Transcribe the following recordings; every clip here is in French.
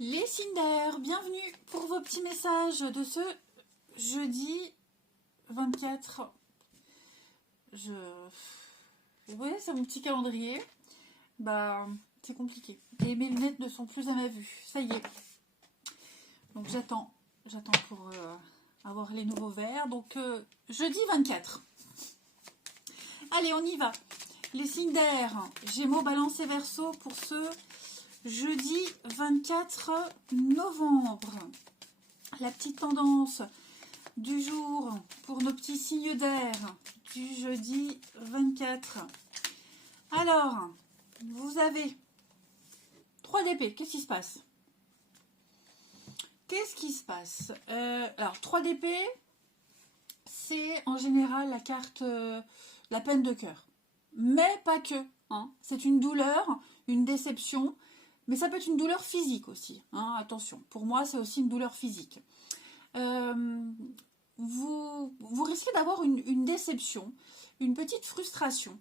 Les Cinder, bienvenue pour vos petits messages de ce jeudi 24. Vous voyez, c'est mon petit calendrier. Bah, c'est compliqué. Et mes lunettes ne sont plus à ma vue. Ça y est. Donc j'attends pour avoir les nouveaux verres. Donc jeudi 24. Allez, on y va. Les Cinder, Gémeaux, Balance et Verseau pour ce jeudi 24 novembre. La petite tendance du jour pour nos petits signes d'air du jeudi 24. Alors, vous avez 3 d'épée. Qu'est-ce qui se passe? Alors, 3 d'épée, c'est en général la carte la peine de cœur. Mais pas que. Hein. C'est une douleur, une déception. Mais ça peut être une douleur physique aussi. Hein, attention, pour moi, c'est aussi une douleur physique. Vous risquez d'avoir une déception, une petite frustration,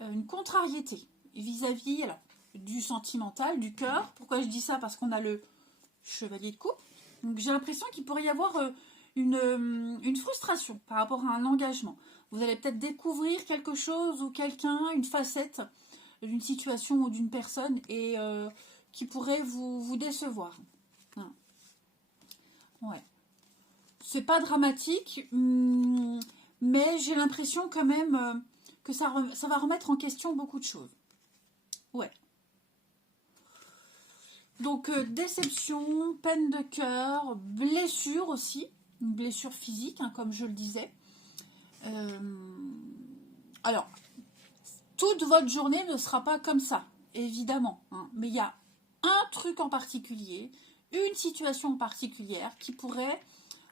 une contrariété vis-à-vis du sentimental, du cœur. Pourquoi je dis ça? Parce qu'on a le chevalier de coupe. Donc j'ai l'impression qu'il pourrait y avoir une frustration par rapport à un engagement. Vous allez peut-être découvrir quelque chose ou quelqu'un, une facette d'une situation ou d'une personne et qui pourrait vous décevoir. Ouais. C'est pas dramatique, mais j'ai l'impression quand même que ça va remettre en question beaucoup de choses. Ouais. Donc déception, peine de cœur, blessure aussi, une blessure physique, hein, comme je le disais. Alors, toute votre journée ne sera pas comme ça, évidemment, hein, mais il y a un truc en particulier, une situation particulière qui pourrait,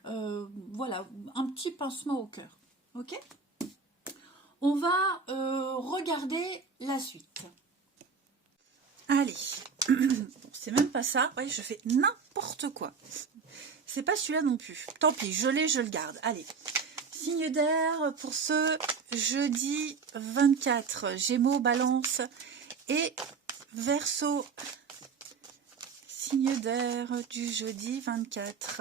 voilà, un petit pincement au cœur. Ok? On va regarder la suite. Allez, bon, c'est même pas ça. Ouais, je fais n'importe quoi. C'est pas celui-là non plus. Tant pis, je le garde. Allez, signe d'air pour ce jeudi 24. Gémeaux, Balance et Verseau. Signe d'air du jeudi 24.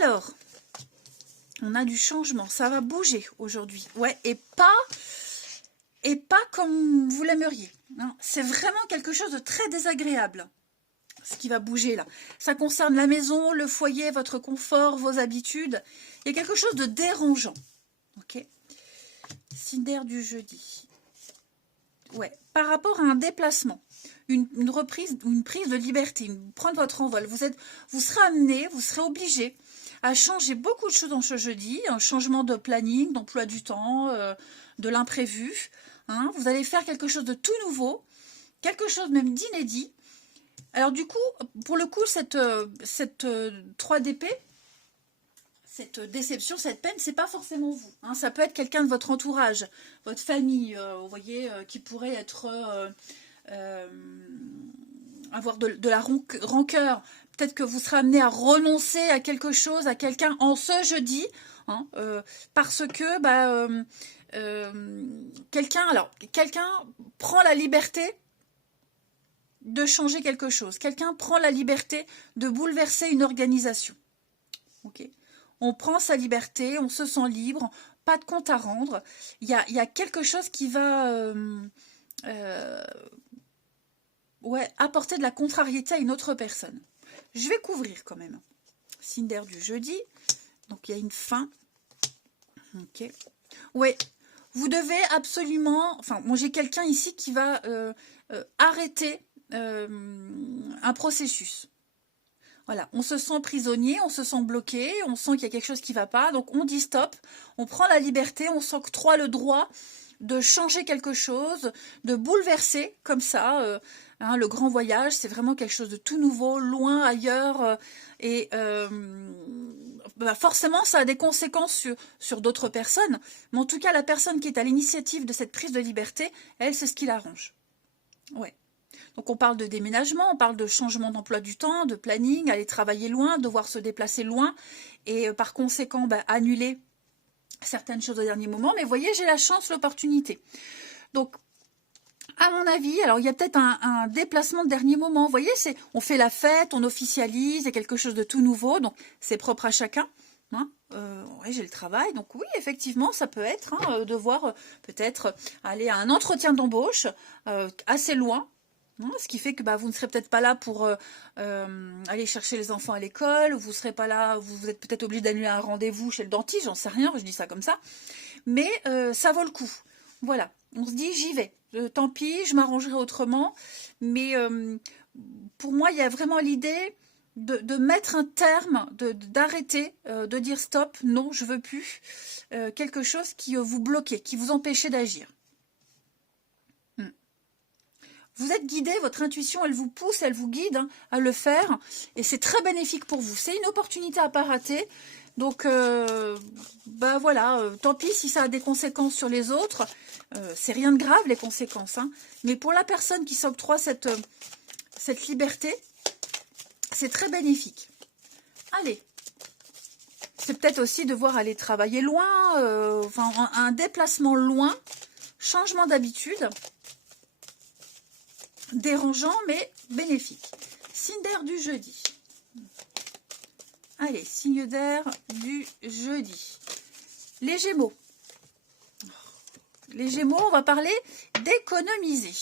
Alors, on a du changement. Ça va bouger aujourd'hui. Ouais, et pas comme vous l'aimeriez. C'est vraiment quelque chose de très désagréable, ce qui va bouger là. Ça concerne la maison, le foyer, votre confort, vos habitudes. Il y a quelque chose de dérangeant. Ok. Signe d'air du jeudi. Ouais, par rapport à un déplacement, une reprise ou une prise de liberté, prendre votre envol. Vous serez amené, vous serez obligé à changer beaucoup de choses dans ce jeudi, un changement de planning, d'emploi du temps, de l'imprévu. Hein, vous allez faire quelque chose de tout nouveau, quelque chose même d'inédit. Alors du coup, pour le coup, cette 3 d'épée, cette déception, cette peine, c'est pas forcément vous. Hein, ça peut être quelqu'un de votre entourage, votre famille, vous voyez, qui pourrait être avoir de la rancœur. Peut-être que vous serez amené à renoncer à quelque chose, à quelqu'un en ce jeudi, hein, parce que quelqu'un prend la liberté de changer quelque chose. Quelqu'un prend la liberté de bouleverser une organisation. Ok. On prend sa liberté, on se sent libre, pas de compte à rendre. Il y a quelque chose qui va apporter de la contrariété à une autre personne. Je vais couvrir quand même. Signe d'air du jeudi. Donc il y a une fin. Ok. Ouais. Vous devez absolument... Enfin, moi j'ai quelqu'un ici qui va arrêter un processus. Voilà, on se sent prisonnier, on se sent bloqué, on sent qu'il y a quelque chose qui ne va pas, donc on dit stop, on prend la liberté, on s'octroie le droit de changer quelque chose, de bouleverser comme ça. Le grand voyage, c'est vraiment quelque chose de tout nouveau, loin, ailleurs, et forcément ça a des conséquences sur d'autres personnes, mais en tout cas la personne qui est à l'initiative de cette prise de liberté, elle, c'est ce qui l'arrange. Ouais. Donc on parle de déménagement, on parle de changement d'emploi du temps, de planning, aller travailler loin, devoir se déplacer loin et par conséquent annuler certaines choses au dernier moment. Mais vous voyez, j'ai la chance, l'opportunité. Donc À mon avis, alors il y a peut-être un déplacement de dernier moment. Vous voyez, on fait la fête, on officialise, il y a quelque chose de tout nouveau, donc c'est propre à chacun. Hein. Ouais, j'ai le travail, donc oui, effectivement, ça peut être devoir peut-être aller à un entretien d'embauche assez loin. Hein, ce qui fait que vous ne serez peut-être pas là pour aller chercher les enfants à l'école, vous ne serez pas là, vous êtes peut-être obligé d'annuler un rendez-vous chez le dentiste, j'en sais rien, je dis ça comme ça. Mais ça vaut le coup. Voilà, on se dit j'y vais. Tant pis, je m'arrangerai autrement. Mais pour moi, il y a vraiment l'idée de mettre un terme, d'arrêter, de dire stop, non, je veux plus. Quelque chose qui vous bloquait, qui vous empêchait d'agir. Vous êtes guidé, votre intuition, elle vous pousse, elle vous guide à le faire. Et c'est très bénéfique pour vous. C'est une opportunité à ne pas rater. Donc, voilà, tant pis si ça a des conséquences sur les autres. C'est rien de grave, les conséquences. Hein. Mais pour la personne qui s'octroie cette liberté, c'est très bénéfique. Allez. C'est peut-être aussi devoir aller travailler loin, un déplacement loin, changement d'habitude. Dérangeant, mais bénéfique. Signe d'air du jeudi. Allez, signe d'air du jeudi. Les Gémeaux. Les Gémeaux, on va parler d'économiser.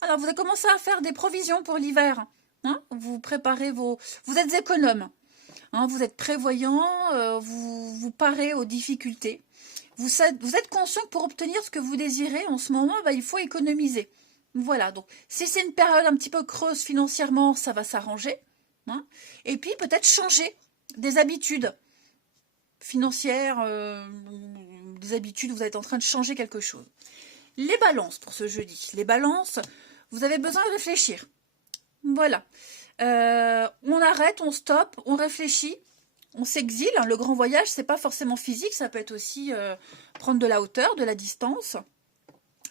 Alors, vous avez commencé à faire des provisions pour l'hiver. Hein, vous préparez vos... Vous êtes économe. Hein, vous êtes prévoyant, vous parez aux difficultés. Vous êtes conscient que pour obtenir ce que vous désirez, en ce moment, il faut économiser. Voilà, donc si c'est une période un petit peu creuse financièrement, ça va s'arranger. Hein. Et puis peut-être changer des habitudes financières, des habitudes, vous êtes en train de changer quelque chose. Les balances pour ce jeudi. Les balances, vous avez besoin de réfléchir. Voilà. On arrête, on stoppe, on réfléchit, on s'exile. Le grand voyage, c'est pas forcément physique, ça peut être aussi prendre de la hauteur, de la distance.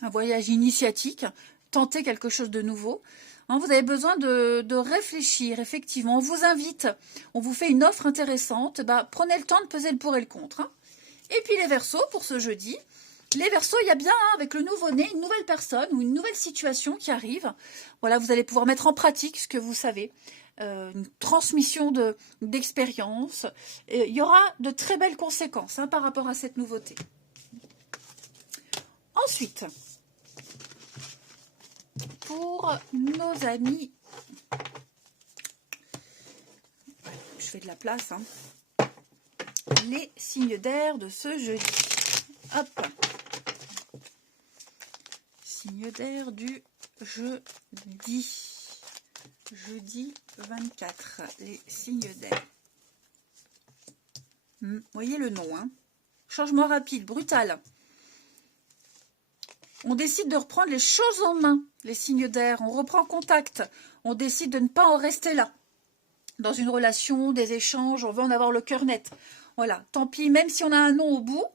Un voyage initiatique. Tenter quelque chose de nouveau. Hein, vous avez besoin de réfléchir, effectivement. On vous invite, on vous fait une offre intéressante. Prenez le temps de peser le pour et le contre. Hein. Et puis les Verseaux, pour ce jeudi. Les Verseaux, il y a bien, avec le nouveau-né, une nouvelle personne ou une nouvelle situation qui arrive. Voilà, vous allez pouvoir mettre en pratique ce que vous savez. Une transmission d'expérience. Il y aura de très belles conséquences par rapport à cette nouveauté. Ensuite... Pour nos amis, je fais de la place, les signes d'air de ce jeudi. Hop, signe d'air du jeudi, jeudi 24, les signes d'air. Vous voyez le nom, changement rapide, brutal. On décide de reprendre les choses en main, les signes d'air. On reprend contact. On décide de ne pas en rester là. Dans une relation, des échanges, on veut en avoir le cœur net. Voilà, tant pis, même si on a un non au bout,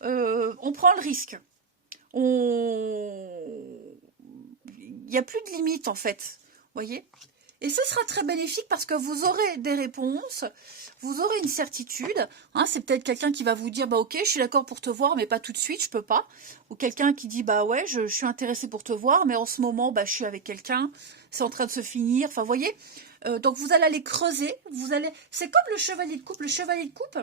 on prend le risque. Il n'y a plus de limite, en fait. Vous voyez ? Et ce sera très bénéfique parce que vous aurez des réponses, vous aurez une certitude. C'est peut-être quelqu'un qui va vous dire ok, je suis d'accord pour te voir, mais pas tout de suite, je peux pas. Ou quelqu'un qui dit ouais, je suis intéressé pour te voir, mais en ce moment, je suis avec quelqu'un, c'est en train de se finir. Enfin, vous voyez. Donc vous allez aller creuser. C'est comme le chevalier de coupe. Le chevalier de coupe,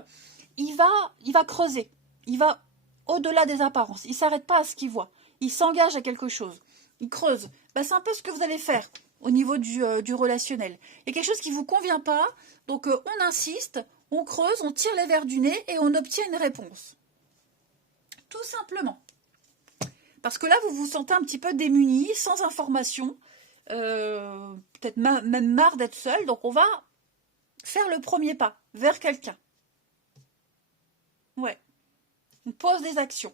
il va creuser. Il va au-delà des apparences. Il s'arrête pas à ce qu'il voit. Il s'engage à quelque chose. Il creuse. C'est un peu ce que vous allez faire. Au niveau du relationnel. Il y a quelque chose qui ne vous convient pas, donc on insiste, on creuse, on tire les verres du nez et on obtient une réponse. Tout simplement. Parce que là, vous vous sentez un petit peu démuni, sans information, peut-être même marre d'être seul, donc on va faire le premier pas vers quelqu'un. Ouais. On pose des actions.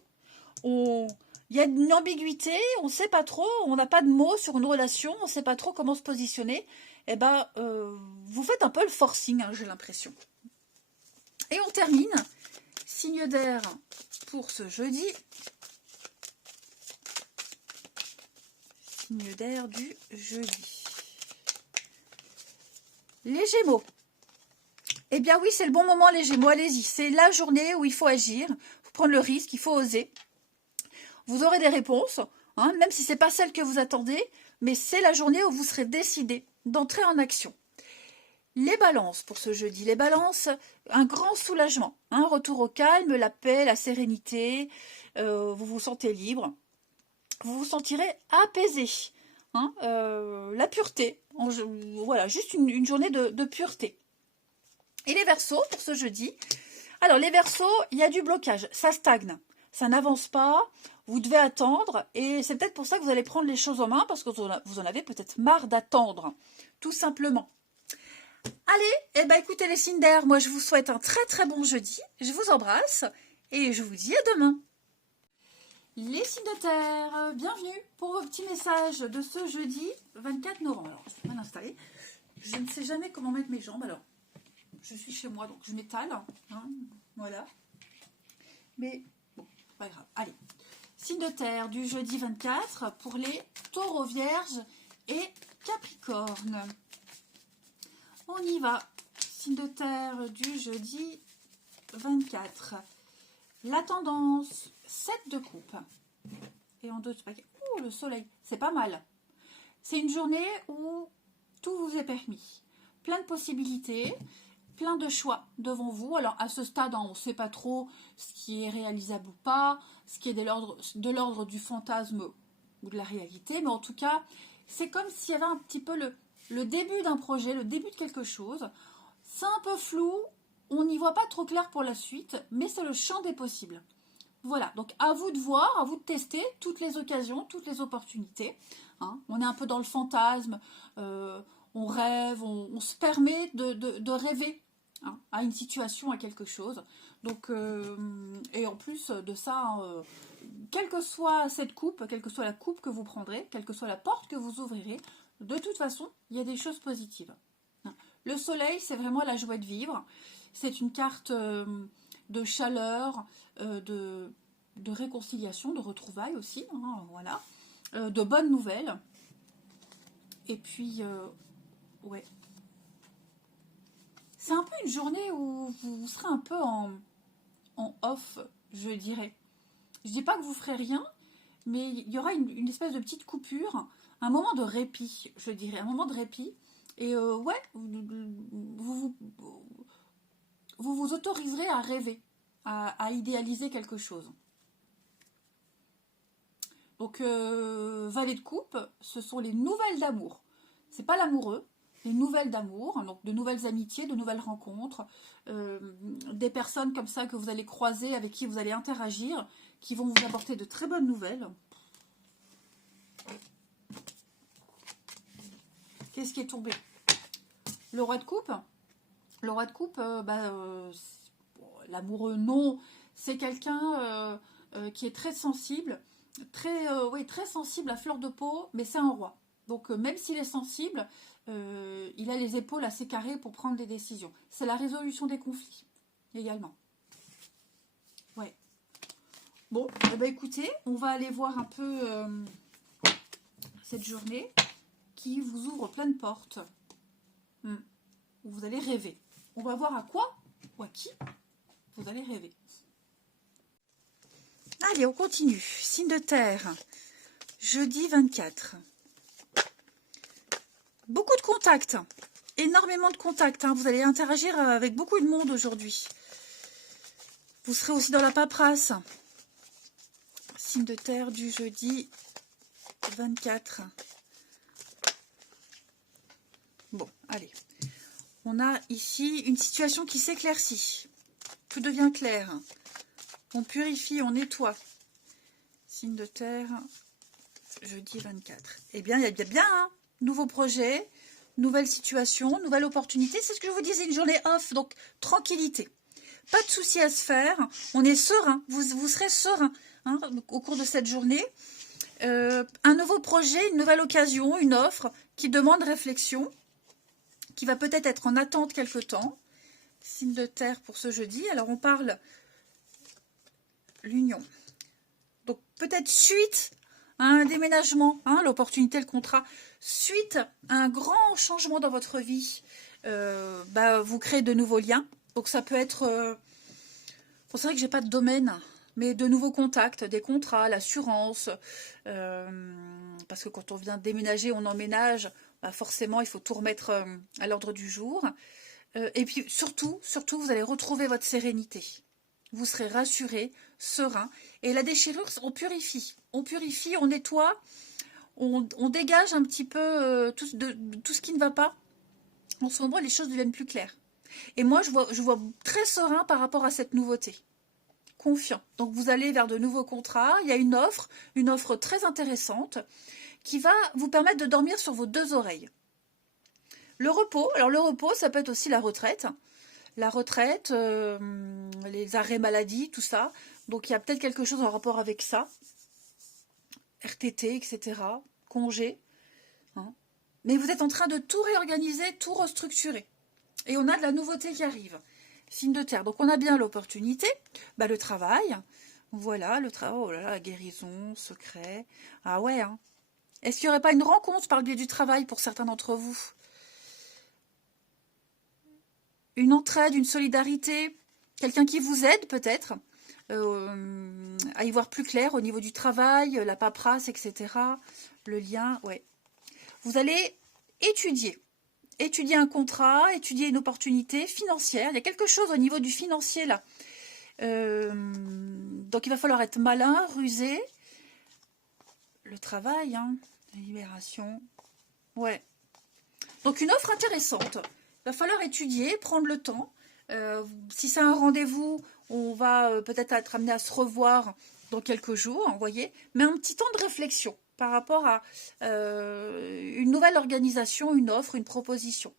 Il y a une ambiguïté, on ne sait pas trop, on n'a pas de mots sur une relation, on ne sait pas trop comment se positionner. Vous faites un peu le forcing, j'ai l'impression. Et on termine, signe d'air pour ce jeudi. Signe d'air du jeudi. Les Gémeaux. Eh bien oui, c'est le bon moment les Gémeaux, allez-y. C'est la journée où il faut agir, il faut prendre le risque, il faut oser. Vous aurez des réponses, hein, même si ce n'est pas celle que vous attendez, mais c'est la journée où vous serez décidé d'entrer en action. Les balances pour ce jeudi. Les balances, un grand soulagement. Un retour au calme, la paix, la sérénité. Vous vous sentez libre. Vous vous sentirez apaisé. Hein, la pureté. Voilà, juste une journée de pureté. Et les Verseaux pour ce jeudi. Alors les Verseaux, il y a du blocage. Ça stagne. Ça n'avance pas. Vous devez attendre. Et c'est peut-être pour ça que vous allez prendre les choses en main. Parce que vous en avez peut-être marre d'attendre. Tout simplement. Allez, eh ben écoutez les signes d'air, moi je vous souhaite un très très bon jeudi, je vous embrasse et je vous dis à demain. Les signes de terre, bienvenue pour vos petits messages de ce jeudi 24 novembre. Alors, je suis mal installée, je ne sais jamais comment mettre mes jambes, alors je suis chez moi donc je m'étale, hein, voilà. Mais bon, pas grave, allez. Signes de terre du jeudi 24 pour les taureaux vierges et capricornes. On y va. Signe de terre du jeudi 24. La tendance, 7 de coupe. Et en 2 de paquet. Ouh, le soleil, c'est pas mal. C'est une journée où tout vous est permis. Plein de possibilités, plein de choix devant vous. Alors à ce stade, on ne sait pas trop ce qui est réalisable ou pas, ce qui est de l'ordre du fantasme ou de la réalité. Mais en tout cas, c'est comme s'il y avait un petit peu le début d'un projet, le début de quelque chose. C'est un peu flou, on n'y voit pas trop clair pour la suite, mais c'est le champ des possibles. Voilà, donc à vous de voir, à vous de tester toutes les occasions, toutes les opportunités. Hein. On est un peu dans le fantasme, on rêve, on se permet de rêver, hein, à une situation, à quelque chose. Donc, et en plus de ça, quelle que soit cette coupe, quelle que soit la coupe que vous prendrez, quelle que soit la porte que vous ouvrirez, de toute façon, il y a des choses positives. Le soleil, c'est vraiment la joie de vivre. C'est une carte de chaleur, de réconciliation, de retrouvailles aussi. Hein, voilà. De bonnes nouvelles. Et puis, ouais. C'est un peu une journée où vous serez un peu en off, je dirais. Je ne dis pas que vous ferez rien, mais il y aura une espèce de petite coupure, un moment de répit, je dirais, un moment de répit. Et ouais, vous vous autoriserez à rêver, à idéaliser quelque chose. Donc, valet de coupe, ce sont les nouvelles d'amour. C'est pas l'amoureux, les nouvelles d'amour, hein, donc de nouvelles amitiés, de nouvelles rencontres, des personnes comme ça que vous allez croiser, avec qui vous allez interagir, qui vont vous apporter de très bonnes nouvelles. Qu'est-ce qui est tombé? Le roi de coupe. Le roi de coupe, l'amoureux, non. C'est quelqu'un qui est très sensible, très sensible à fleur de peau, mais c'est un roi. Donc même s'il est sensible, il a les épaules assez carrées pour prendre des décisions. C'est la résolution des conflits, également. Ouais. Bon, eh ben, écoutez, on va aller voir un peu cette journée qui vous ouvre plein de portes. Où vous allez rêver. On va voir à quoi ou à qui vous allez rêver. Allez, on continue. Signe de terre. Jeudi 24. Beaucoup de contacts. Énormément de contacts. Hein. Vous allez interagir avec beaucoup de monde aujourd'hui. Vous serez aussi dans la paperasse. Signe de terre du jeudi 24. Bon, allez. On a ici une situation qui s'éclaircit. Tout devient clair. On purifie, on nettoie. Signe de terre, jeudi 24. Eh bien, il y a bien un nouveau projet, nouvelle situation, nouvelle opportunité. C'est ce que je vous disais, une journée off, donc tranquillité. Pas de soucis à se faire. On est serein. Vous serez serein, hein, au cours de cette journée. Un nouveau projet, une nouvelle occasion, une offre qui demande réflexion, qui va peut-être être en attente quelque temps. Signe de terre pour ce jeudi. Alors, on parle l'union. Donc, peut-être suite à un déménagement, hein, l'opportunité, le contrat, suite à un grand changement dans votre vie, vous créez de nouveaux liens. Donc, ça peut être... c'est vrai que j'ai pas de domaine, mais de nouveaux contacts, des contrats, l'assurance, parce que quand on vient de déménager, on emménage, bah forcément il faut tout remettre à l'ordre du jour. Et puis surtout, vous allez retrouver votre sérénité. Vous serez rassuré, serein. Et la déchirure, on purifie, on nettoie, on dégage un petit peu tout ce qui ne va pas. En ce moment, les choses deviennent plus claires. Et moi, je vois très serein par rapport à cette nouveauté. Confiant. Donc, vous allez vers de nouveaux contrats. Il y a une offre très intéressante qui va vous permettre de dormir sur vos deux oreilles. Le repos, alors le repos, ça peut être aussi la retraite. La retraite, les arrêts maladie, tout ça. Donc, il y a peut-être quelque chose en rapport avec ça. RTT, etc. Congé. Hein. Mais vous êtes en train de tout réorganiser, tout restructurer. Et on a de la nouveauté qui arrive. Signe de terre. Donc on a bien l'opportunité, le travail. Voilà, le travail, oh là là, la guérison, secret. Ah ouais, hein. Est-ce qu'il n'y aurait pas une rencontre par le biais du travail pour certains d'entre vous? Une entraide, une solidarité, quelqu'un qui vous aide peut-être à y voir plus clair au niveau du travail, la paperasse, etc. Le lien, ouais. Vous allez étudier un contrat, étudier une opportunité financière. Il y a quelque chose au niveau du financier là. Donc il va falloir être malin, rusé. Le travail, hein, la libération. Ouais. Donc une offre intéressante. Il va falloir étudier, prendre le temps. Si c'est un rendez-vous, on va peut-être être amené à se revoir dans quelques jours, vous voyez. Mais un petit temps de réflexion par rapport à une nouvelle organisation, une offre, une proposition.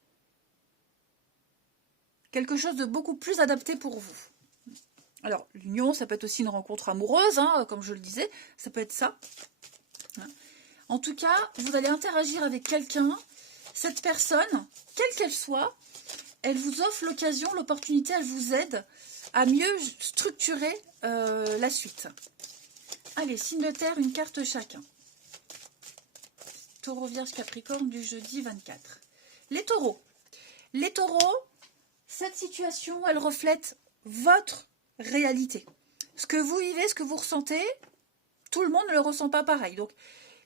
Quelque chose de beaucoup plus adapté pour vous. Alors, l'union, ça peut être aussi une rencontre amoureuse, hein, comme je le disais, ça peut être ça. En tout cas, vous allez interagir avec quelqu'un, cette personne, quelle qu'elle soit, elle vous offre l'occasion, l'opportunité, elle vous aide à mieux structurer la suite. Allez, signe de terre, une carte chacun. Taureau, Vierge, Capricorne du jeudi 24. Les taureaux. Les taureaux, cette situation, elle reflète votre réalité. Ce que vous vivez, ce que vous ressentez, tout le monde ne le ressent pas pareil. Donc,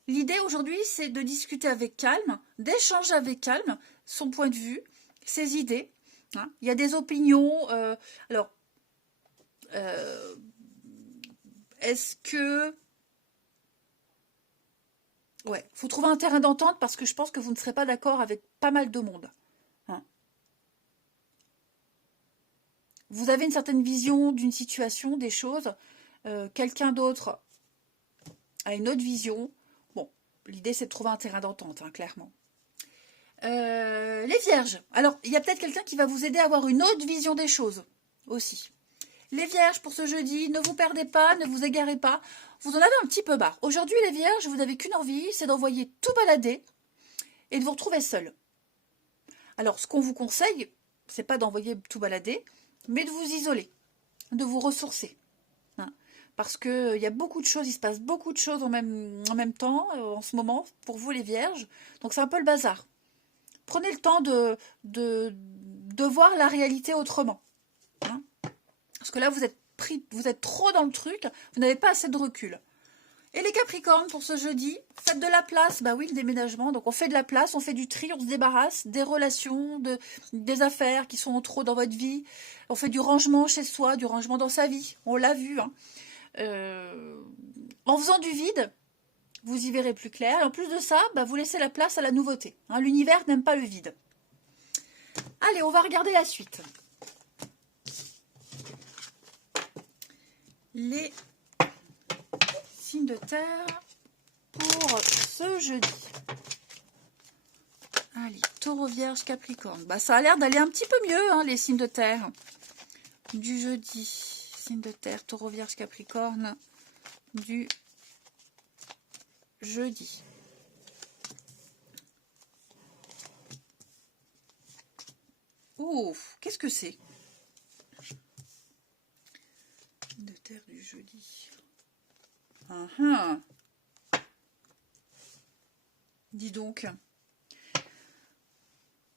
l'idée aujourd'hui, c'est de discuter avec calme, d'échanger avec calme son point de vue, ses idées. Hein. Il y a des opinions. Est-ce que... Ouais, il faut trouver un terrain d'entente parce que je pense que vous ne serez pas d'accord avec pas mal de monde. Hein. Vous avez une certaine vision d'une situation, des choses. Quelqu'un d'autre a une autre vision. Bon, l'idée c'est de trouver un terrain d'entente, hein, clairement. Les vierges. Alors, il y a peut-être quelqu'un qui va vous aider à avoir une autre vision des choses aussi. Les vierges, pour ce jeudi, ne vous perdez pas, ne vous égarez pas. Vous en avez un petit peu marre. Aujourd'hui, les vierges, vous n'avez qu'une envie, c'est d'envoyer tout balader et de vous retrouver seul. Alors, ce qu'on vous conseille, c'est pas d'envoyer tout balader, mais de vous isoler, de vous ressourcer. Hein. Parce qu'il y a beaucoup de choses, il se passe beaucoup de choses en même temps, en ce moment, pour vous les vierges. Donc, c'est un peu le bazar. Prenez le temps de voir la réalité autrement. Hein. Parce que là, vous êtes trop dans le truc, vous n'avez pas assez de recul. Et les Capricornes, pour ce jeudi, faites de la place. Bah oui, le déménagement. Donc, on fait de la place, on fait du tri, on se débarrasse des relations, des affaires qui sont en trop dans votre vie. On fait du rangement chez soi, du rangement dans sa vie. On l'a vu. Hein. En faisant du vide, vous y verrez plus clair. Et en plus de ça, vous laissez la place à la nouveauté. Hein, l'univers n'aime pas le vide. Allez, on va regarder la suite. Les signes de terre pour ce jeudi. Allez, Taureau, Vierge, Capricorne. Ça a l'air d'aller un petit peu mieux, hein, les signes de terre du jeudi. Signes de terre, Taureau, Vierge, Capricorne du jeudi. Ouf, qu'est-ce que c'est? De terre du jeudi. Dis donc.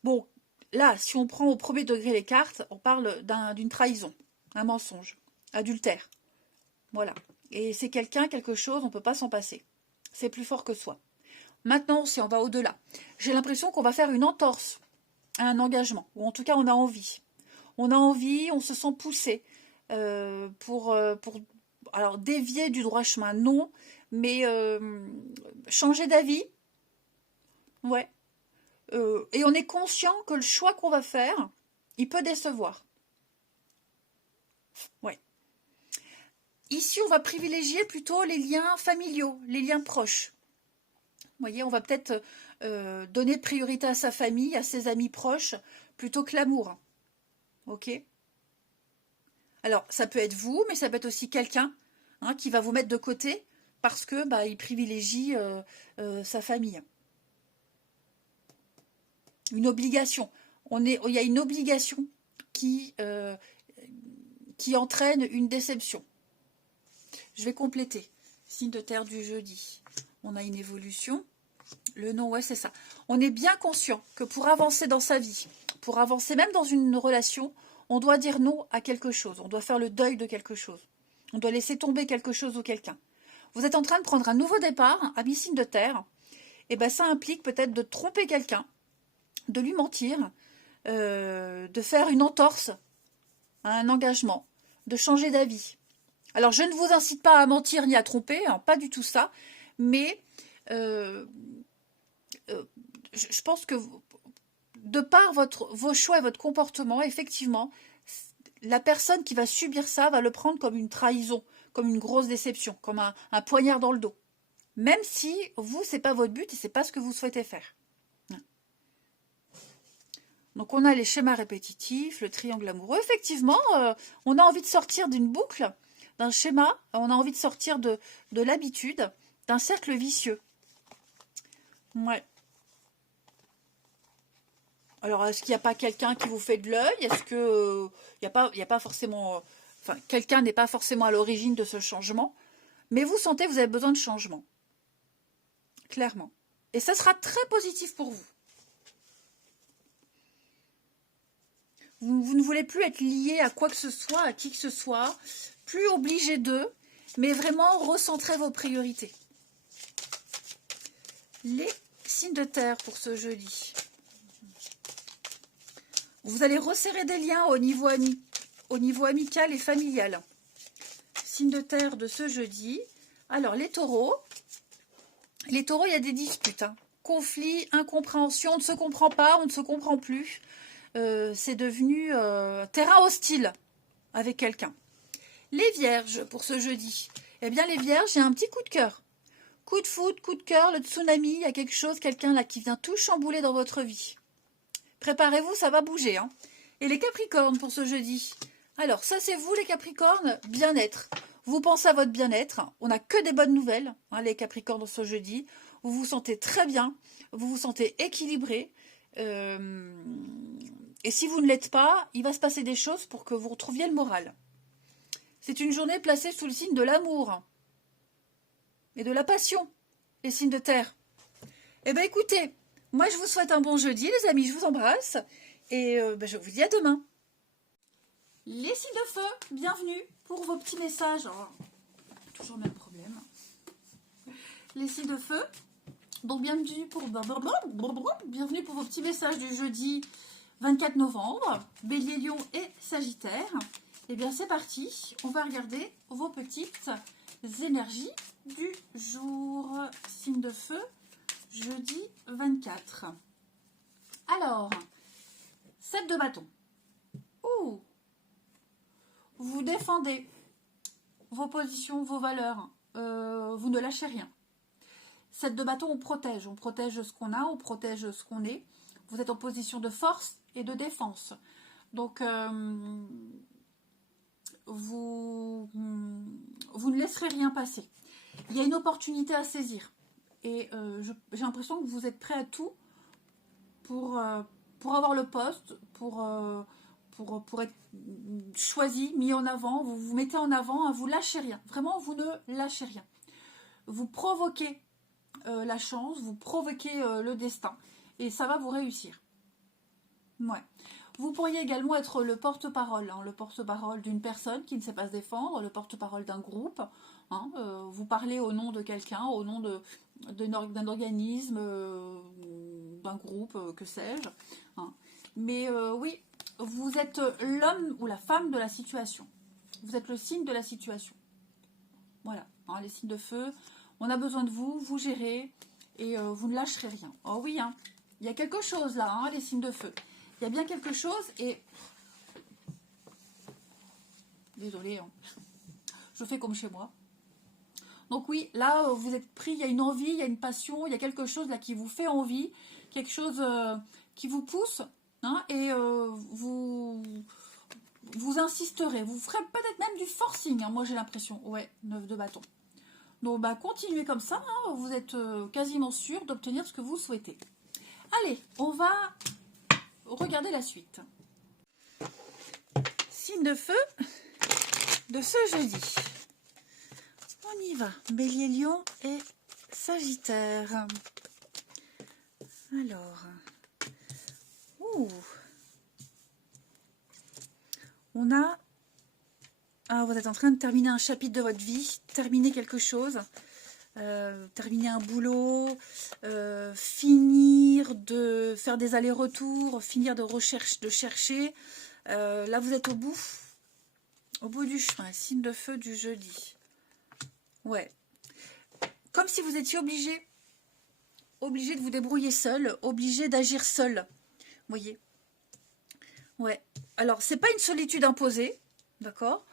Bon, là, si on prend au premier degré les cartes, on parle d'une trahison, un mensonge, adultère. Voilà. Et c'est quelqu'un, quelque chose, on ne peut pas s'en passer. C'est plus fort que soi. Maintenant, si on va au-delà, j'ai l'impression qu'on va faire une entorse à un engagement. Ou en tout cas, on a envie. On a envie, on se sent poussé pour alors dévier du droit chemin, non, mais changer d'avis, ouais. Et on est conscient que le choix qu'on va faire, il peut décevoir. Ouais. Ici, on va privilégier plutôt les liens familiaux, les liens proches. Vous voyez, on va peut-être donner priorité à sa famille, à ses amis proches, plutôt que l'amour. Ok? Alors, ça peut être vous, mais ça peut être aussi quelqu'un qui va vous mettre de côté parce que il privilégie sa famille. Une obligation. Il y a une obligation qui entraîne une déception. Je vais compléter. Signe de terre du jeudi. On a une évolution. Le non, ouais, c'est ça. On est bien conscient que pour avancer dans sa vie, pour avancer même dans une relation, on doit dire non à quelque chose. On doit faire le deuil de quelque chose. On doit laisser tomber quelque chose ou quelqu'un. Vous êtes en train de prendre un nouveau départ, un signe de terre. Et ça implique peut-être de tromper quelqu'un, de lui mentir, de faire une entorse à un engagement, de changer d'avis. Alors, je ne vous incite pas à mentir ni à tromper, pas du tout ça, mais je pense que de par vos choix et votre comportement, effectivement, la personne qui va subir ça va le prendre comme une trahison, comme une grosse déception, comme un poignard dans le dos. Même si vous, c'est pas votre but et c'est pas ce que vous souhaitez faire. Donc on a les schémas répétitifs, le triangle amoureux. Effectivement, on a envie de sortir d'une boucle, d'un schéma, on a envie de sortir de l'habitude, d'un cercle vicieux. Ouais. Alors, est-ce qu'il n'y a pas quelqu'un qui vous fait de l'œil? Est-ce que il n'y a pas forcément... Enfin, quelqu'un n'est pas forcément à l'origine de ce changement, mais vous sentez que vous avez besoin de changement. Clairement. Et ça sera très positif pour vous. Vous ne voulez plus être lié à quoi que ce soit, à qui que ce soit, plus obligé d'eux, mais vraiment recentrer vos priorités. Les signes de terre pour ce jeudi. Vous allez resserrer des liens au niveau amical et familial. Signe de terre de ce jeudi. Alors, les taureaux, il y a des disputes. Conflits, incompréhension, on ne se comprend pas, on ne se comprend plus. C'est devenu terrain hostile avec quelqu'un. Les vierges pour ce jeudi. Eh bien, les vierges, j'ai un petit coup de cœur. Coup de foudre, coup de cœur, le tsunami, il y a quelque chose, quelqu'un là qui vient tout chambouler dans votre vie. Préparez-vous, ça va bouger. Et les capricornes pour ce jeudi. Alors, ça c'est vous les capricornes, bien-être. Vous pensez à votre bien-être. On n'a que des bonnes nouvelles, les capricornes ce jeudi. Vous vous sentez très bien, vous vous sentez équilibré. Et si vous ne l'êtes pas, il va se passer des choses pour que vous retrouviez le moral. C'est une journée placée sous le signe de l'amour et de la passion, les signes de terre. Eh bien écoutez, moi je vous souhaite un bon jeudi les amis, je vous embrasse et je vous dis à demain. Les signes de feu, bienvenue pour vos petits messages. Oh, toujours le même problème. Les signes de feu, donc bienvenue pour vos petits messages du jeudi 24 novembre, Bélier, Lion et Sagittaire. Et bien c'est parti, on va regarder vos petites énergies du jour. Signe de feu, jeudi 24. Alors, 7 de bâton. Ouh, vous défendez vos positions, vos valeurs. Vous ne lâchez rien. 7 de bâton, on protège ce qu'on a, on protège ce qu'on est. Vous êtes en position de force et de défense. Donc, vous ne laisserez rien passer. Il y a une opportunité à saisir. Et j'ai l'impression que vous êtes prêt à tout pour avoir le poste, pour être choisi, mis en avant. Vous vous mettez en avant, vous lâchez rien. Vraiment, vous ne lâchez rien. Vous provoquez la chance, vous provoquez le destin. Et ça va vous réussir. Ouais. Vous pourriez également être le porte-parole, hein, le porte-parole d'une personne qui ne sait pas se défendre, le porte-parole d'un groupe. Hein, vous parlez au nom de quelqu'un, au nom d'un organisme, d'un groupe, que sais-je. Hein. Mais oui, vous êtes l'homme ou la femme de la situation. Vous êtes le signe de la situation. Voilà, hein, les signes de feu. On a besoin de vous, vous gérez et vous ne lâcherez rien. Oh oui, hein, il y a quelque chose là, hein, les signes de feu. Il y a bien quelque chose et... Désolée, hein. Je fais comme chez moi. Donc oui, là, vous êtes pris, il y a une envie, il y a une passion, il y a quelque chose là qui vous fait envie, quelque chose qui vous pousse, hein, et vous insisterez, vous ferez peut-être même du forcing, hein, moi j'ai l'impression. Ouais, 9 de bâton. Donc bah continuez comme ça, hein, vous êtes quasiment sûr d'obtenir ce que vous souhaitez. Allez, on va regarder la suite. Signe de feu de ce jeudi. On y va. Bélier, Lion et Sagittaire. Alors. On a... Ah, vous êtes en train de terminer un chapitre de votre vie, terminer quelque chose, terminer un boulot, finir de faire des allers-retours, finir de chercher. Là, vous êtes au bout du chemin, signe de feu du jeudi. Ouais. Comme si vous étiez obligé de vous débrouiller seul, obligé d'agir seul. Vous voyez? Ouais. Alors, c'est pas une solitude imposée, d'accord?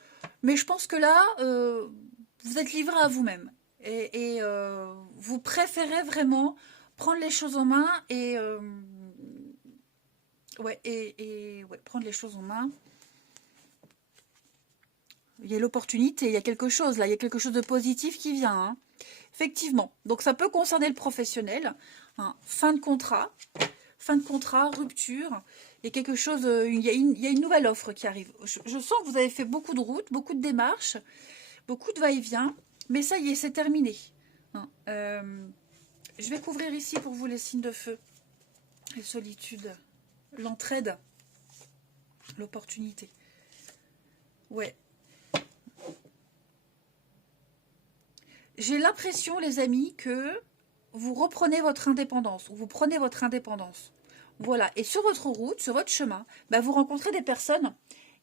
Mais je pense que là, vous êtes livré à vous-même. Et vous préférez vraiment prendre les choses en main et... ouais, prendre les choses en main. Il y a l'opportunité, il y a quelque chose là, il y a quelque chose de positif qui vient. Hein. Effectivement. Donc ça peut concerner le professionnel. Hein. Fin de contrat, rupture. Il y a quelque chose, il y a une nouvelle offre qui arrive. Je sens que vous avez fait beaucoup de routes, beaucoup de démarches, beaucoup de va-et-vient. Mais ça y est, c'est terminé. Hein. Je vais couvrir ici pour vous les signes de feu. La solitude, l'entraide, l'opportunité. Ouais. J'ai l'impression, les amis, que vous reprenez votre indépendance, ou vous prenez votre indépendance. Voilà, et sur votre route, sur votre chemin, bah, vous rencontrez des personnes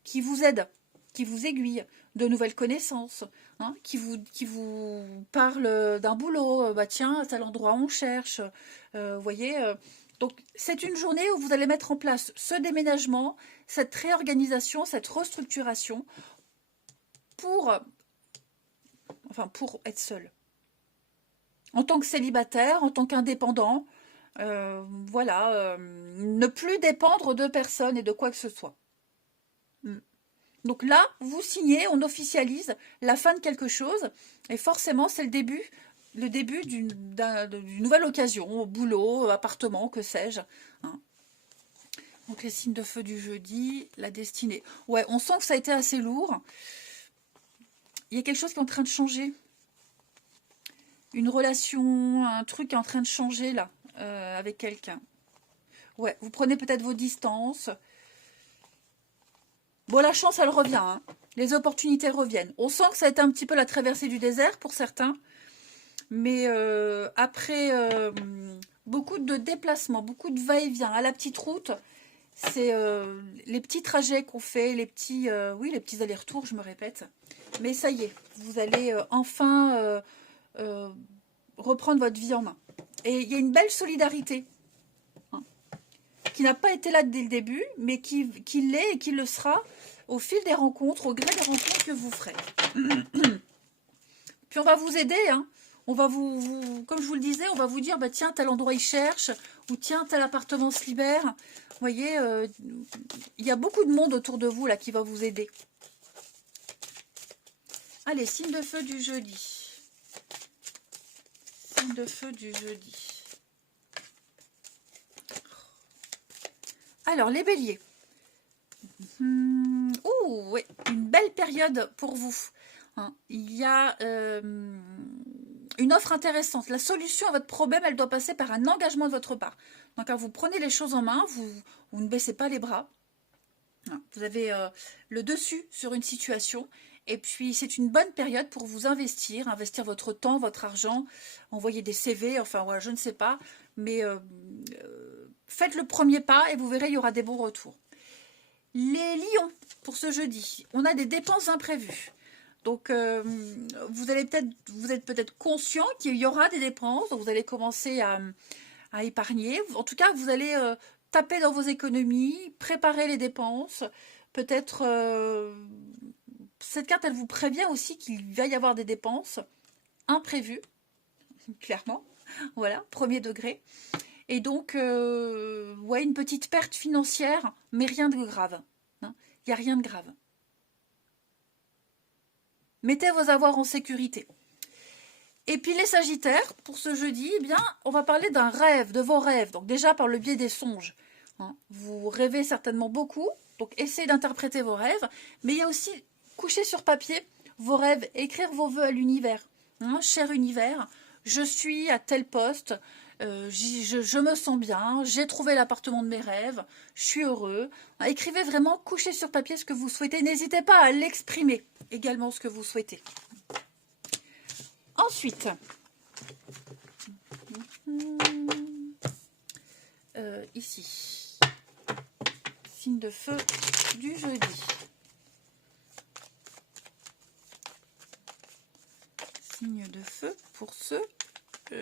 qui vous aident, qui vous aiguillent, de nouvelles connaissances, hein, qui vous parlent d'un boulot, bah tiens, à tel endroit on cherche, vous voyez. Donc c'est une journée où vous allez mettre en place ce déménagement, cette réorganisation, cette restructuration pour être seul. En tant que célibataire, en tant qu'indépendant, voilà, ne plus dépendre de personne et de quoi que ce soit. Donc là, vous signez, on officialise la fin de quelque chose, et forcément, c'est le début d'une nouvelle occasion, boulot, appartement, que sais-je. Hein. Donc les signes de feu du jeudi, la destinée. Ouais, on sent que ça a été assez lourd. Il y a quelque chose qui est en train de changer. Une relation, un truc qui est en train de changer là, avec quelqu'un. Ouais, vous prenez peut-être vos distances. Bon, la chance, elle revient. Hein. Les opportunités reviennent. On sent que ça a été un petit peu la traversée du désert pour certains. Mais après beaucoup de déplacements, beaucoup de va-et-vient à la petite route, c'est les petits trajets qu'on fait, les petits allers-retours, je me répète. Mais ça y est, vous allez enfin reprendre votre vie en main. Et il y a une belle solidarité hein, qui n'a pas été là dès le début, mais qui l'est et qui le sera au fil des rencontres, au gré des rencontres que vous ferez. Puis on va vous aider, hein. On va comme je vous le disais, on va vous dire, bah tiens, tel endroit il cherche, ou tiens, tel appartement se libère. Vous voyez, il y a beaucoup de monde autour de vous là qui va vous aider. Allez, signe de feu du jeudi. Signe de feu du jeudi. Alors, les béliers. Oui, une belle période pour vous. Hein. Il y a une offre intéressante. La solution à votre problème, elle doit passer par un engagement de votre part. Donc, quand vous prenez les choses en main, vous ne baissez pas les bras. Vous avez le dessus sur une situation. Et puis, c'est une bonne période pour vous investir votre temps, votre argent, envoyer des CV, enfin, voilà, je ne sais pas. Mais faites le premier pas et vous verrez, il y aura des bons retours. Les lions, pour ce jeudi, on a des dépenses imprévues. Donc, vous êtes peut-être conscient qu'il y aura des dépenses, donc vous allez commencer à épargner. En tout cas, vous allez taper dans vos économies, préparer les dépenses. Peut-être, cette carte, elle vous prévient aussi qu'il va y avoir des dépenses imprévues, clairement. Voilà, premier degré. Et donc, ouais, une petite perte financière, mais rien de grave. Hein. Il n'y a rien de grave. Mettez vos avoirs en sécurité. Et puis les Sagittaires, pour ce jeudi, eh bien, on va parler d'un rêve, de vos rêves. Donc déjà par le biais des songes. Hein. Vous rêvez certainement beaucoup, donc essayez d'interpréter vos rêves. Mais il y a aussi coucher sur papier vos rêves, écrire vos vœux à l'univers. Hein, cher univers, je suis à tel poste, je me sens bien, j'ai trouvé l'appartement de mes rêves, je suis heureux. Écrivez vraiment, couchez sur papier ce que vous souhaitez. N'hésitez pas à l'exprimer également ce que vous souhaitez. Ensuite, ici, signe de feu du jeudi. Signe de feu pour ce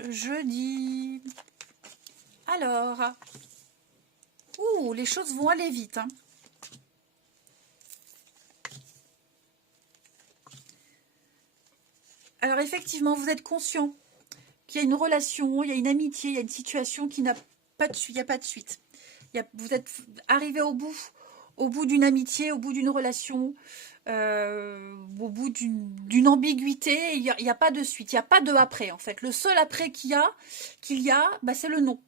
jeudi. Alors, les choses vont aller vite. Hein. Alors effectivement, vous êtes conscient qu'il y a une relation, il y a une amitié, il y a une situation qui n'a pas de suite. Il n'y a pas de suite. Vous êtes arrivé au bout d'une amitié, au bout d'une relation, au bout d'une ambiguïté. Il n'y a pas de suite, il n'y a pas de après en fait. Le seul après qu'il y a, bah, c'est le non.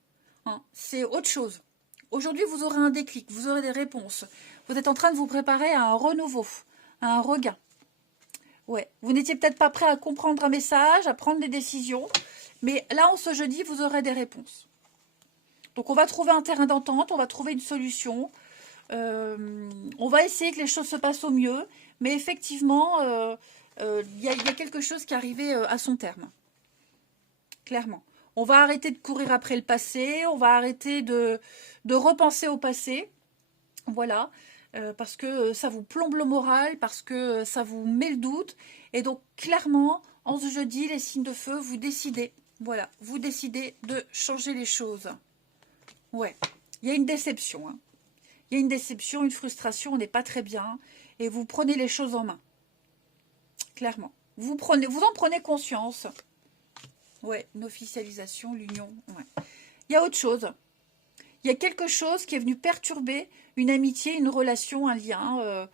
Hein, c'est autre chose. Aujourd'hui, vous aurez un déclic, vous aurez des réponses. Vous êtes en train de vous préparer à un renouveau, à un regain. Ouais, vous n'étiez peut-être pas prêt à comprendre un message, à prendre des décisions, mais là, en ce jeudi, vous aurez des réponses. Donc, on va trouver un terrain d'entente, on va trouver une solution. On va essayer que les choses se passent au mieux, mais effectivement, il y a quelque chose qui est arrivé à son terme. Clairement. On va arrêter de courir après le passé, on va arrêter de repenser au passé. Voilà. Parce que ça vous plombe le moral, parce que ça vous met le doute. Et donc, clairement, en ce jeudi, les signes de feu, vous décidez. Voilà, vous décidez de changer les choses. Ouais, il y a une déception. Hein. Il y a une déception, une frustration, on n'est pas très bien. Et vous prenez les choses en main. Clairement. Vous en prenez conscience. Ouais, une officialisation, l'union. Ouais. Il y a autre chose. Il y a quelque chose qui est venu perturber une amitié, une relation, un lien.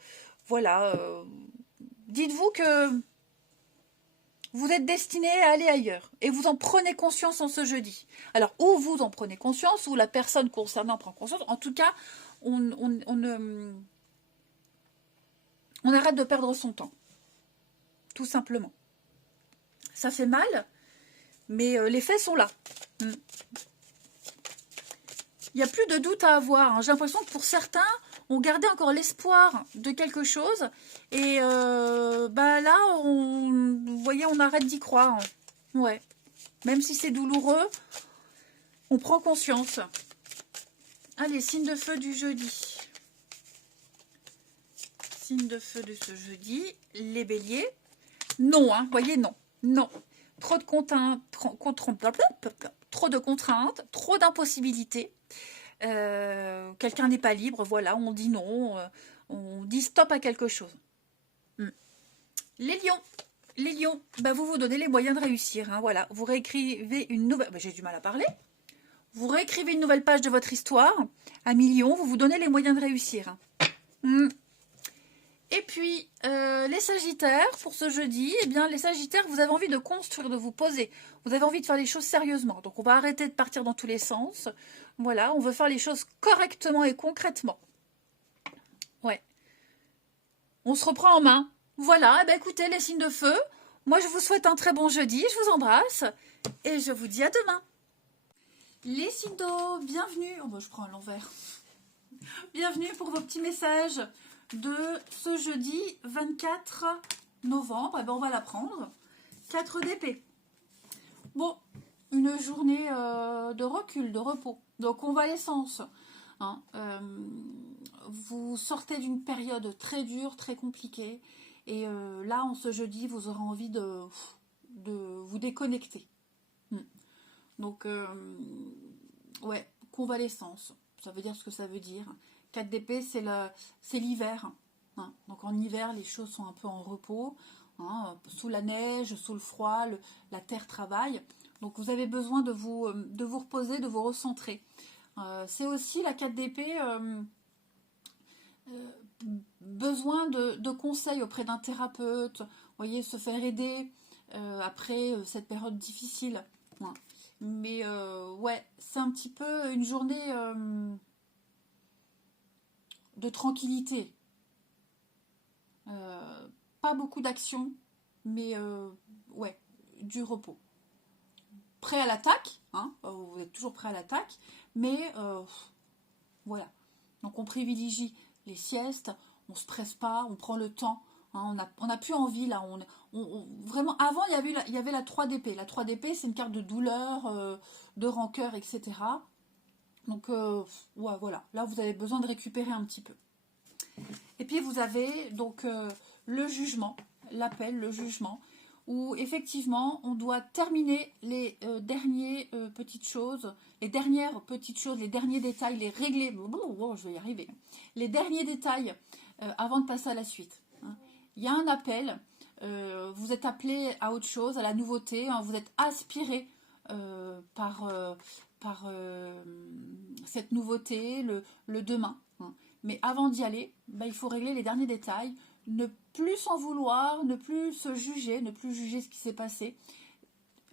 Voilà. Dites-vous que vous êtes destiné à aller ailleurs. Et vous en prenez conscience en ce jeudi. Alors, ou vous en prenez conscience, ou la personne concernée en prend conscience. En tout cas, on arrête de perdre son temps. Tout simplement. Ça fait mal, mais les faits sont là. Il n'y a plus de doute à avoir. Hein. J'ai l'impression que pour certains, on gardait encore l'espoir de quelque chose. Et bah là, vous voyez, on arrête d'y croire. Ouais. Même si c'est douloureux, on prend conscience. Allez, signe de feu du jeudi. Signe de feu de ce jeudi. Les béliers. Non, hein. Vous voyez, non. Non. Trop de contraintes, trop d'impossibilités. Quelqu'un n'est pas libre, voilà, on dit non, on dit stop à quelque chose. Les lions, bah vous vous donnez les moyens de réussir, hein, voilà, vous réécrivez une nouvelle, bah j'ai du mal à parler, vous réécrivez une nouvelle page de votre histoire, amis lions, vous vous donnez les moyens de réussir. Et puis, les sagittaires, pour ce jeudi, eh bien, les sagittaires, vous avez envie de construire, de vous poser. Vous avez envie de faire les choses sérieusement. Donc, on va arrêter de partir dans tous les sens. Voilà, on veut faire les choses correctement et concrètement. Ouais. On se reprend en main. Voilà, eh bien, écoutez, les signes de feu. Moi, je vous souhaite un très bon jeudi. Je vous embrasse. Et je vous dis à demain. Les signes d'eau, bienvenue. Oh, bah, je prends à l'envers. bienvenue pour vos petits messages de ce jeudi 24 novembre. Eh ben, on va la prendre. 4 d'épée. Bon, une journée de recul, de repos, de convalescence. Hein, vous sortez d'une période très dure, très compliquée. Et là, en ce jeudi, vous aurez envie de vous déconnecter. Donc, ouais, convalescence. Ça veut dire ce que ça veut dire. 4 d'épée, c'est l'hiver. Hein. Donc en hiver, les choses sont un peu en repos. Hein, sous la neige, sous le froid, la terre travaille. Donc vous avez besoin de vous reposer, de vous recentrer. C'est aussi la 4 d'épée, besoin de conseils auprès d'un thérapeute. Vous voyez, se faire aider après cette période difficile. Ouais. Mais ouais, c'est un petit peu une journée de tranquillité. Pas beaucoup d'action, mais ouais, du repos. Prêt à l'attaque, hein, vous êtes toujours prêt à l'attaque, mais voilà. Donc on privilégie les siestes, on se presse pas, on prend le temps. Hein, on n'a plus envie là. Vraiment, avant il y avait la 3 d'épée. La 3 d'épée, c'est une carte de douleur, de rancœur, etc. Donc ouais, voilà. Là, vous avez besoin de récupérer un petit peu. Et puis vous avez donc le jugement, l'appel, le jugement, où effectivement on doit terminer les dernières petites choses, les derniers détails, les régler. Bon, je vais y arriver. Les derniers détails avant de passer à la suite. Hein. Il y a un appel, vous êtes appelé à autre chose, à la nouveauté, hein, vous êtes aspiré par cette nouveauté, le demain. Hein. Mais avant d'y aller, il faut régler les derniers détails, ne plus s'en vouloir, ne plus se juger, ne plus juger ce qui s'est passé,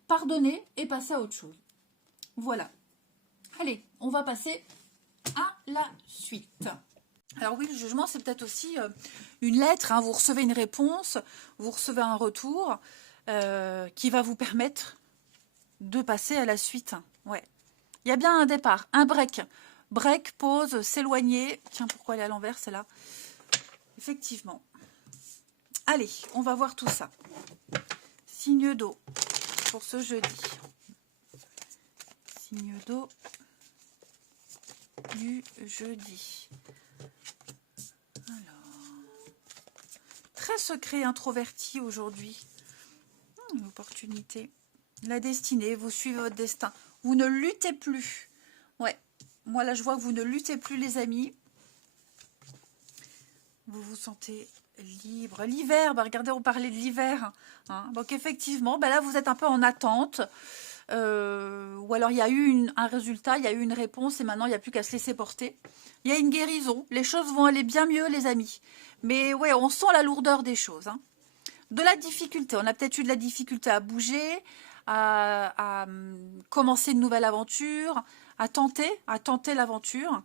pardonner et passer à autre chose. Voilà. Allez, on va passer à la suite. Alors oui, le jugement, c'est peut-être aussi une lettre, hein, vous recevez une réponse, vous recevez un retour qui va vous permettre de passer à la suite. Ouais. Il y a bien un départ, un break. Break, pause, s'éloigner. Tiens, pourquoi elle est à l'envers, celle-là? Effectivement. Allez, on va voir tout ça. Signe d'eau pour ce jeudi. Signe d'eau du jeudi. Alors, très secret, introverti aujourd'hui. Une opportunité. La destinée, vous suivez votre destin. Vous ne luttez plus. Ouais. Moi, là, je vois que vous ne luttez plus, les amis. Vous vous sentez libre. L'hiver, regardez, on parlait de l'hiver. Hein. Donc, effectivement, là, vous êtes un peu en attente. Ou alors, il y a eu un résultat, il y a eu une réponse et maintenant, il n'y a plus qu'à se laisser porter. Il y a une guérison. Les choses vont aller bien mieux, les amis. Mais ouais, on sent la lourdeur des choses. Hein. De la difficulté. On a peut-être eu de la difficulté à bouger, à commencer une nouvelle aventure, à tenter l'aventure.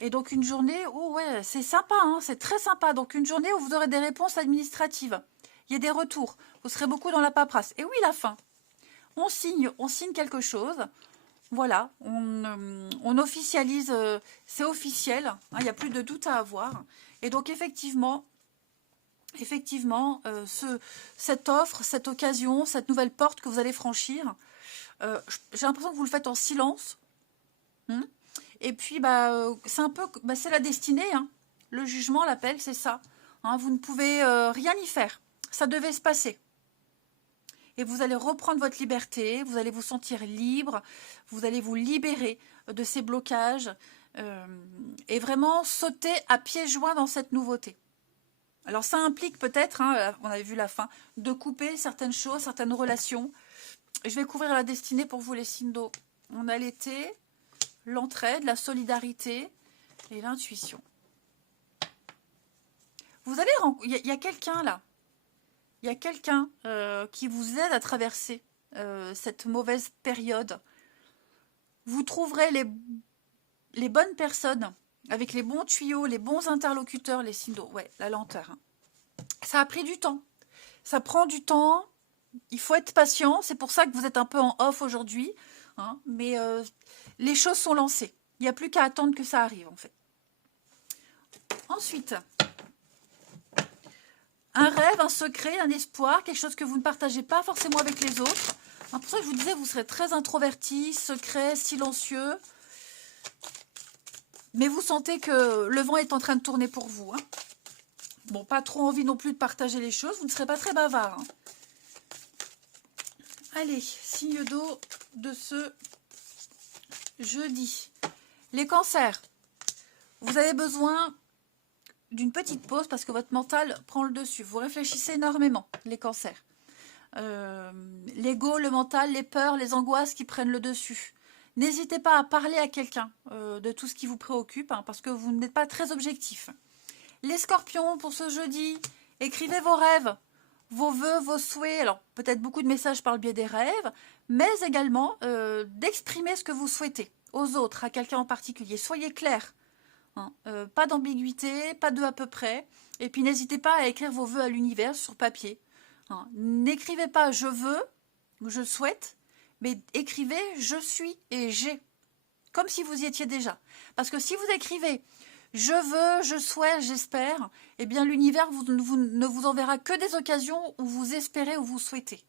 Et donc une journée où, ouais, c'est sympa, hein, c'est très sympa. Donc une journée où vous aurez des réponses administratives. Il y a des retours. Vous serez beaucoup dans la paperasse. Et oui, la fin. On signe quelque chose. Voilà, on officialise, c'est officiel. Hein, il n'y a plus de doute à avoir. Et donc effectivement, cette offre, cette occasion, cette nouvelle porte que vous allez franchir, j'ai l'impression que vous le faites en silence. Et puis, c'est un peu, c'est la destinée. Hein. Le jugement, l'appel, c'est ça. Hein, vous ne pouvez rien y faire. Ça devait se passer. Et vous allez reprendre votre liberté, vous allez vous sentir libre, vous allez vous libérer de ces blocages et vraiment sauter à pieds joints dans cette nouveauté. Alors ça implique peut-être, hein, on avait vu la fin, de couper certaines choses, certaines relations. Je vais couvrir la destinée pour vous les signes d'eau. On a l'été, l'entraide, la solidarité et l'intuition. Vous allez il y a quelqu'un là. Il y a quelqu'un qui vous aide à traverser cette mauvaise période. Vous trouverez les bonnes personnes avec les bons tuyaux, les bons interlocuteurs, les signes d'eau. Ouais, la lenteur. Hein. Ça a pris du temps. Ça prend du temps. Il faut être patient. C'est pour ça que vous êtes un peu en off aujourd'hui. Hein, mais les choses sont lancées. Il n'y a plus qu'à attendre que ça arrive, en fait. Ensuite, un rêve, un secret, un espoir, quelque chose que vous ne partagez pas forcément avec les autres. Hein, pour ça que je vous disais, vous serez très introverti, secret, silencieux. Mais vous sentez que le vent est en train de tourner pour vous. Hein. Bon, pas trop envie non plus de partager les choses, vous ne serez pas très bavard. Hein. Allez, signe d'eau de ce jeudi. Les cancers, vous avez besoin d'une petite pause parce que votre mental prend le dessus. Vous réfléchissez énormément, les cancers. L'ego, le mental, les peurs, les angoisses qui prennent le dessus. N'hésitez pas à parler à quelqu'un de tout ce qui vous préoccupe hein, parce que vous n'êtes pas très objectif. Les scorpions, pour ce jeudi, écrivez vos rêves, vos vœux, vos souhaits. Alors, peut-être beaucoup de messages par le biais des rêves, mais également d'exprimer ce que vous souhaitez aux autres, à quelqu'un en particulier. Soyez clair. Hein, pas d'ambiguïté, pas de à peu près. Et puis, n'hésitez pas à écrire vos vœux à l'univers sur papier. Hein, n'écrivez pas « je veux » ou « je souhaite », mais écrivez « je suis » et « j'ai », comme si vous y étiez déjà. Parce que si vous écrivez je veux, je souhaite, j'espère, eh bien l'univers ne vous enverra que des occasions où vous espérez ou vous souhaitez.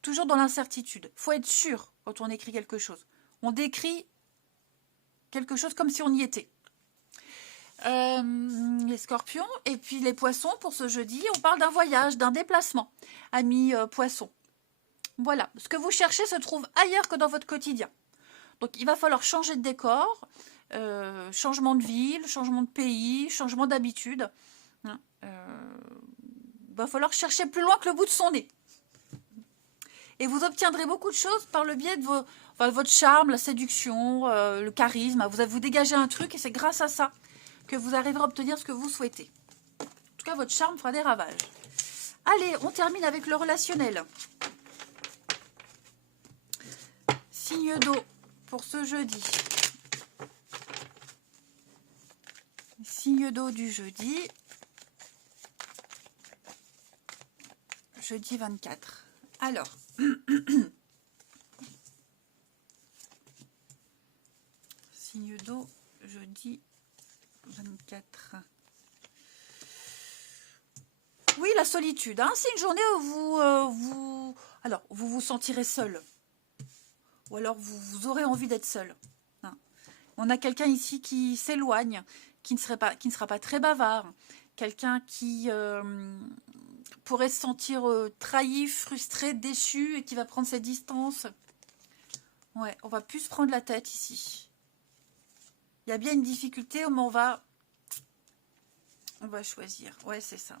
Toujours dans l'incertitude. Il faut être sûr quand on écrit quelque chose. On décrit quelque chose comme si on y était. Les scorpions et puis les poissons, pour ce jeudi, on parle d'un voyage, d'un déplacement. Amis poissons. Voilà, ce que vous cherchez se trouve ailleurs que dans votre quotidien. Donc il va falloir changer de décor. Changement de ville, changement de pays, changement d'habitude. Hein, va falloir chercher plus loin que le bout de son nez. Et vous obtiendrez beaucoup de choses par le biais de votre charme, la séduction, le charisme. Vous dégagez un truc et c'est grâce à ça que vous arriverez à obtenir ce que vous souhaitez. En tout cas, votre charme fera des ravages. Allez, on termine avec le relationnel. Signe d'eau pour ce jeudi. Signe d'eau du jeudi. Jeudi 24. Alors. Signe d'eau, jeudi 24. Oui, la solitude. Hein, c'est une journée où vous vous sentirez seul. Ou alors vous aurez envie d'être seul. Hein. On a quelqu'un ici qui s'éloigne, qui ne sera pas très bavard. Quelqu'un qui pourrait se sentir trahi, frustré, déçu et qui va prendre ses distances. Ouais, on va plus se prendre la tête ici. Il y a bien une difficulté, mais on va choisir. Ouais, c'est ça.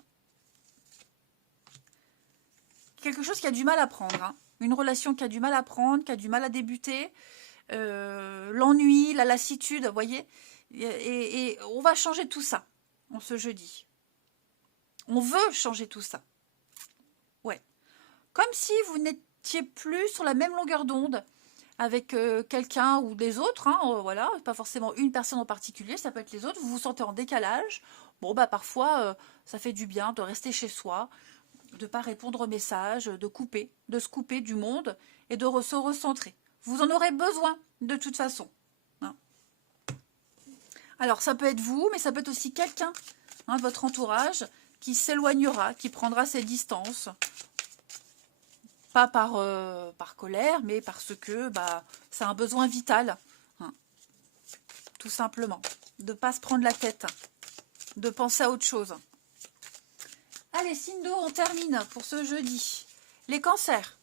Quelque chose qui a du mal à prendre. Hein. Une relation qui a du mal à prendre, qui a du mal à débuter. L'ennui, la lassitude, vous voyez. Et on va changer tout ça en ce jeudi. On veut changer tout ça. Ouais. Comme si vous n'étiez plus sur la même longueur d'onde avec quelqu'un ou des autres. Hein, voilà, pas forcément une personne en particulier, ça peut être les autres. Vous vous sentez en décalage. Bon, bah parfois, ça fait du bien de rester chez soi, de ne pas répondre aux messages, de se couper du monde et de se recentrer. Vous en aurez besoin de toute façon. Hein. Alors, ça peut être vous, mais ça peut être aussi quelqu'un de votre entourage qui s'éloignera, qui prendra ses distances. Pas par colère, mais parce que c'est un besoin vital. Hein. Tout simplement. De ne pas se prendre la tête. De penser à autre chose. Allez, signe d'eau, on termine pour ce jeudi. Les cancers.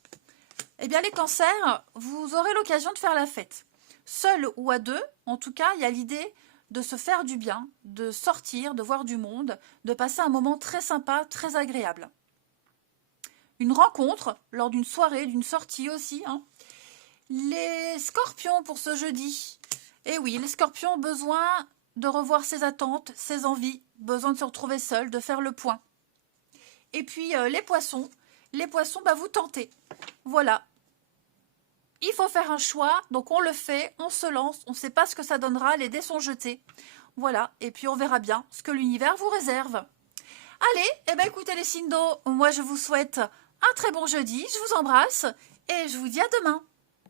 Eh bien, les cancers, vous aurez l'occasion de faire la fête. Seul ou à deux, en tout cas, il y a l'idée de se faire du bien, de sortir, de voir du monde, de passer un moment très sympa, très agréable. Une rencontre, lors d'une soirée, d'une sortie aussi. Hein. Les scorpions pour ce jeudi. Eh oui, les scorpions ont besoin de revoir ses attentes, ses envies, besoin de se retrouver seuls, de faire le point. Et puis les poissons, vous tentez. Voilà. Il faut faire un choix, donc on le fait, on se lance, on ne sait pas ce que ça donnera, les dés sont jetés. Voilà, et puis on verra bien ce que l'univers vous réserve. Allez, eh bien écoutez les signes d'eau, moi je vous souhaite un très bon jeudi, je vous embrasse et je vous dis à demain.